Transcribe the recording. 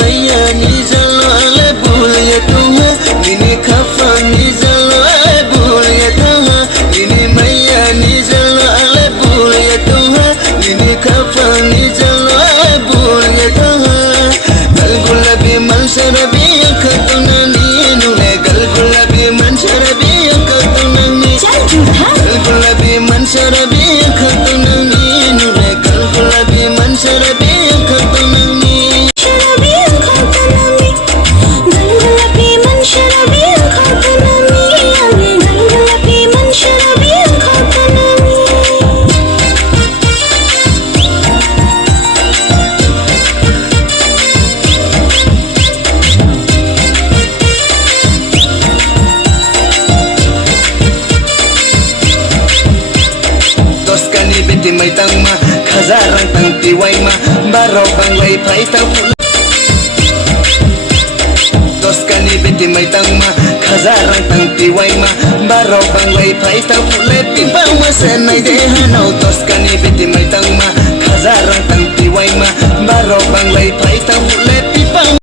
maya ni zalo ale bul ya tuha nini khafa ni zalo ale bul ya tuha nini maya ni zalo ale bul ya tuha nini khafa ni zalo ale bul ya tuha gal gulabi man sharabi khatuna ni nule gal gulabi man sharabi khatuna ni gal gulabi man sharabi khatuna ni nule gal gulabi man sharabi khatuna ni mai tang ma khazarang tang tiwai ma baro bang lai phai tang dos kani beti mai tang ma khazarang tang tiwai ma baro bang lai phai tang le pi bang ma sen nai de hanau dos kani beti mai tang ma